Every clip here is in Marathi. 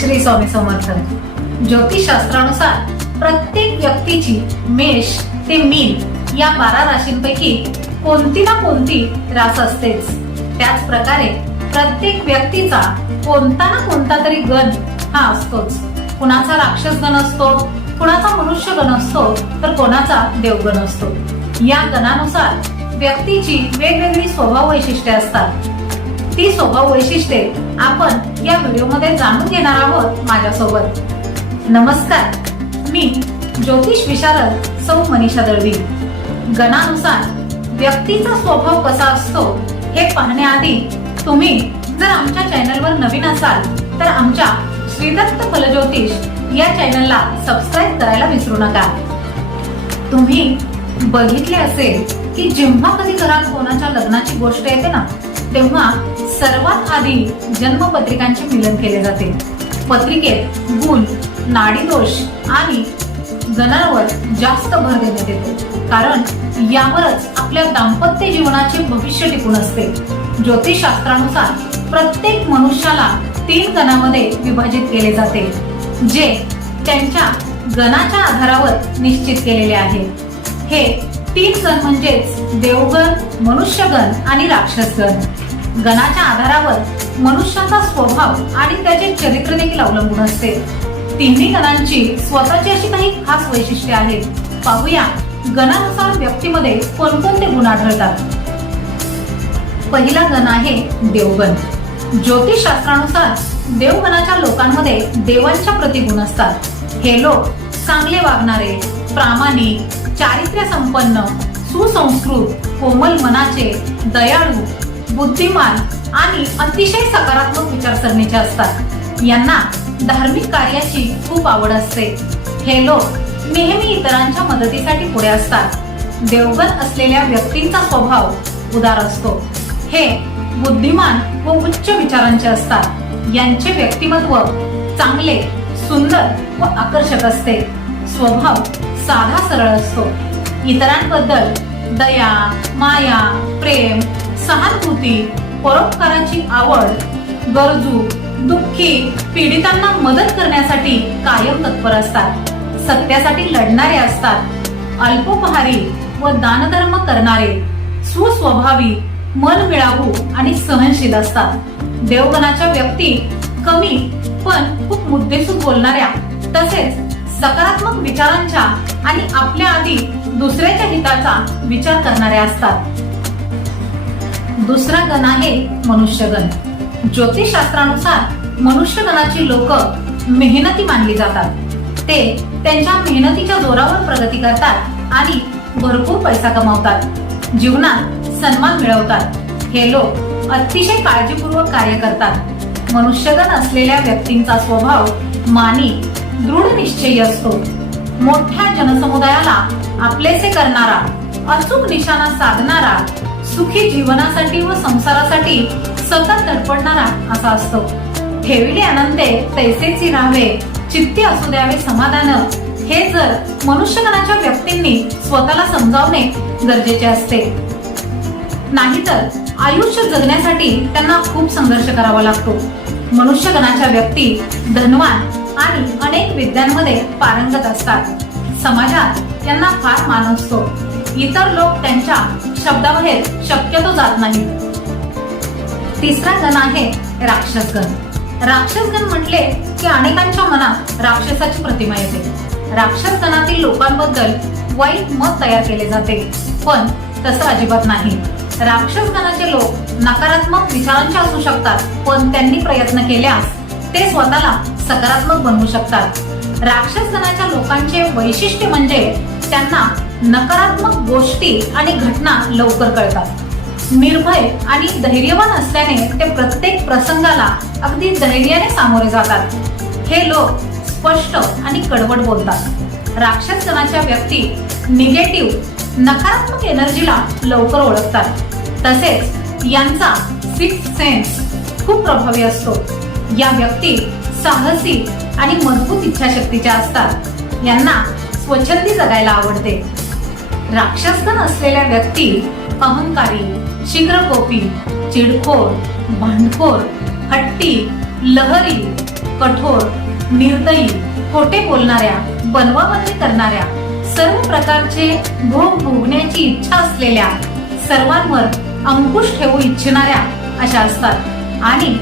श्री स्वामी समर्थ. ज्योतिषशास्त्रानुसार प्रत्येक व्यक्तीची मेष ते मीन या बारा राशींपैकी कोणती ना कोणती रास असतेच. त्याच प्रकारे प्रत्येक व्यक्तीचा कोणता ना कोणता तरी गण हा असतोच. कुणाचा राक्षस गण असतो कुणाचा मनुष्य गण असतो तर कोणाचा देवगण असतो. या गणानुसार व्यक्तीची वेगवेगळी स्वभाव वैशिष्ट्ये असतात. ती स्वभाव वैशिष्ट्ये आपण या व्हिडिओमध्ये जाणून घेणार आहोत माझ्यासोबत. नमस्कार. मी ज्योतिष विशारद सौ मनीषा दळवी. गणानुसार व्यक्तीचा स्वभाव कसा असतो हे पाहण्याआधी तुम्ही जर आमच्या चॅनलवर नवीन असाल तर आमच्या श्रीदत्त फलज्योतिष या चॅनलला सबस्क्राईब करायला विसरू नका. तुम्ही बघितले असेल की जेव्हा कधी घरात कोणाच्या लग्नाची गोष्ट येते ना तेव्हा सर्वात आधी जन्मपत्रिकांचे मिलन केले जाते. पत्रिकेत गुण नाडीदोष आणि गणांवर जास्त भर देण्यात येतो. कारण यावरच आपल्या दाम्पत्य जीवनाचे भविष्य टिकून असते. ज्योतिषशास्त्रानुसार प्रत्येक मनुष्याला तीन गणामध्ये विभाजित केले जाते जे त्यांच्या गणाच्या आधारावर निश्चित केलेले आहे. हे तीन गण म्हणजेच देवगण मनुष्यगण आणि राक्षसगण. गणाच्या आधारावर मनुष्याचा स्वभाव आणि त्याचे चरित्र देखील अवलंबून असते. तिन्ही गणांची स्वतःची अशी काही खास वैशिष्ट्ये आहेत. पाहूया गणानुसार व्यक्तीमध्ये कोणकोणते गुण आढळतात. पहिला गण आहे देवगण. ज्योतिषशास्त्रानुसार देवगणाच्या लोकांमध्ये देवांच्या प्रतिगुण असतात. हे लोक चांगले वागणारे प्रामाणिक चारित्र्य संपन्न सुसंस्कृत कोमल मनाचे दयाळू बुद्धिमान आणि अतिशय सकारात्मक विचारसरणीचे असतात. यांना धार्मिक कार्याची खूप आवड असते. हे लोक नेहमी इतरांच्या मदतीसाठी पुढे असतात. देवगण असलेल्या व्यक्तींचा स्वभाव उदार असतो. हे बुद्धिमान व उच्च विचारांचे असतात. यांचे व्यक्तिमत्व चांगले सुंदर व आकर्षक असते. स्वभाव साधा सरळ असतो. इतरांबद्दल दया माया प्रेम सहानुभूती परोपकाराची आवड गरजू दुःखी पीडितांना मदत करण्यासाठी कायम तत्पर असतात. सत्यासाठी लढणारे असतात. अल्पोपहारी व दानधर्म करणारे सुस्वभावी मन मिळावू आणि सहनशील असतात. देवगणाच्या व्यक्ती कमी पण खूप मुद्देसूद बोलणाऱ्या तसेच सकारात्मक विचारांच्या आणि आपल्या आधी दुसऱ्याच्या हिताचा विचार करणाऱ्या असतात. दुसरा गण आहे मनुष्यगण. ज्योतिषशास्त्रानुसार मनुष्यगणाची लोक मेहनती मानली जातात. ते त्यांच्या मेहनतीच्या जोरावर प्रगती करतात आणि भरपूर पैसा कमावतात. जीवनात सन्मान मिळवतात. हे लोक अतिशय काळजीपूर्वक कार्य करतात. मनुष्यगण असलेल्या व्यक्तींचा स्वभाव मानी दृढ निश्चयी असतो. मोठ्या जनसमुदायाला आपलेसे करणारा अचूक निशाणा साधणारा सुखी जीवनासाठी व संसारासाठी सतत तडपडणारा असा असतो. ठेविले आनंदे तैसेची राहावे चित्ती असू द्यावे समाधान हे जर मनुष्यगणाच्या व्यक्तींनी स्वतःला समजावणे गरजेचे असते. नाहीतर आयुष्य जगण्यासाठी त्यांना खूप संघर्ष करावा लागतो. मनुष्यगणाच्या व्यक्ती धनवान आणि अनेक विद्यांमध्ये पारंगत असतात. समाजात त्यांना फार मान असतो. इतर लोक त्यांच्या शब्दाबाहेर शक्यतो जात नाही तिसरा गण आहे राक्षसगण. राक्षसगण म्हटले की अनेकांच्या मनात राक्षसाची प्रतिमा येते. राक्षस गणातील लोकांबद्दल वाईट मत तयार केले जाते पण तसं अजिबात नाही. राक्षस गणाचे लोक नकारात्मक विचारांचे असू शकतात पण त्यांनी प्रयत्न केल्यास ते स्वतःला सकारात्मक बनवू शकतात. राक्षस गणाच्या लोकांचे वैशिष्ट्य म्हणजे त्यांना नकारात्मक गोष्टी आणि घटना लवकर कळतात. निर्भय आणि धैर्यवान असल्याने ते प्रत्येक प्रसंगाला अगदी धैर्याने सामोरे जातात. हे लोक स्पष्ट आणि कडवट बोलतात. राक्षस गणाच्या व्यक्ती निगेटिव्ह नकारात्मक एनर्जीला लवकर ओळखतात. तसेच यांचा सिक्स सेन्स खूप प्रभावी असतो. या व्यक्ती साहसी आणि मजबूत इच्छाशक्तीच्या असतात. यांना स्वच्छंदी जगायला आवडते. राक्षसगण असलेल्या व्यक्ती अहंकारी शीघ्रकोपी चिडखोर भांडखोर हट्टी लहरी कठोर निर्दयी खोटे बोलणाऱ्या बनवाबनवी करणाऱ्या सर्व प्रकारचे भोग भोगण्याची इच्छा असलेल्या सर्वांवर अंकुश ठेवू इच्छिणाऱ्या अशा असतात. आणि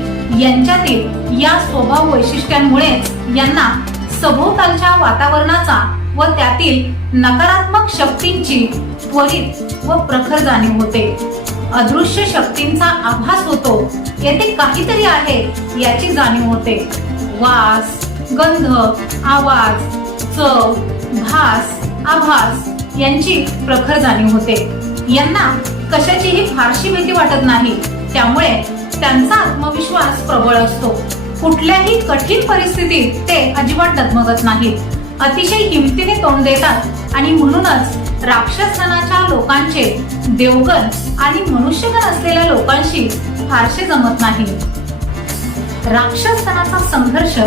यांच्यातील या स्वभाव वैशिष्ट्यांमुळेच यांना सभोवतालच्या वातावरणाचा व त्यातील नकारात्मक शक्तींची त्वरित व प्रखर जाणीव होते. अदृश्य शक्तींचा आभास होतो येथे काहीतरी आहे याची जाणीव होते. वास गंध आवाज चव भास आभास यांची प्रखर जाणीव होते. यांना कशाचीही फारशी भीती वाटत नाही त्यामुळे त्यांचा आत्मविश्वास प्रबळ असतो. कुठल्याही कठीण परिस्थितीत ते अजिबात डगमगत नाहीत. अतिशय हिमतीने तोंड देतात. आणि म्हणूनच राक्षसगणाच्या लोकांचे देवगण आणि मनुष्यगण असलेल्या लोकांशी फारसे जमत नाही. राक्षसगणाचा संघर्ष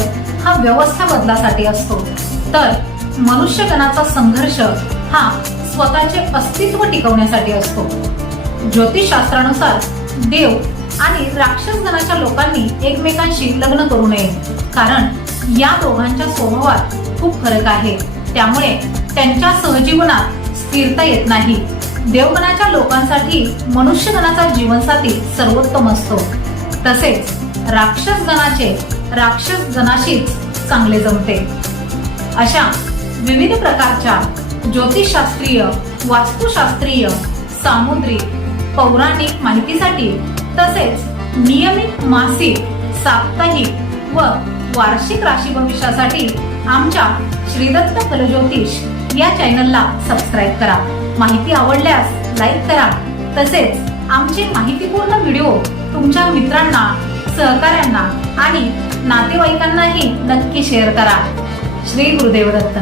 हा व्यवस्था बदलासाठी असतो. तर मनुष्यगणाचा संघर्ष हा स्वतःचे अस्तित्व टिकवण्यासाठी असतो. ज्योतिषशास्त्रानुसार देव आणि राक्षसगणाच्या लोकांनी एकमेकांशी लग्न करू नये. कारण या दोघांच्या स्वभावात खूप फरक आहे. त्यामुळे त्यांच्या सहजीवनात स्थिरता येत नाही. देवगणाच्या लोकांसाठी मनुष्यगणाचा जीवनसाथी सर्वोत्तम असतो. तसेच राक्षस गणाचे राक्षस गणाशीच चांगले जमते. अशा विविध प्रकारच्या ज्योतिषशास्त्रीय वास्तुशास्त्रीय सामुद्रिक पौराणिक माहितीसाठी तसेच नियमित मासिक साप्ताहिक व वार्षिक राशी भविष्यासाठी आमच्या श्रीदत्त फलज्योतिष या चॅनलला सबस्क्राईब करा. माहिती आवडल्यास लाईक करा. तसेच आमचे माहितीपूर्ण व्हिडिओ तुमच्या मित्रांना सहकाऱ्यांना आणि नातेवाईकांनाही नक्की शेअर करा. श्री गुरुदेव दत्त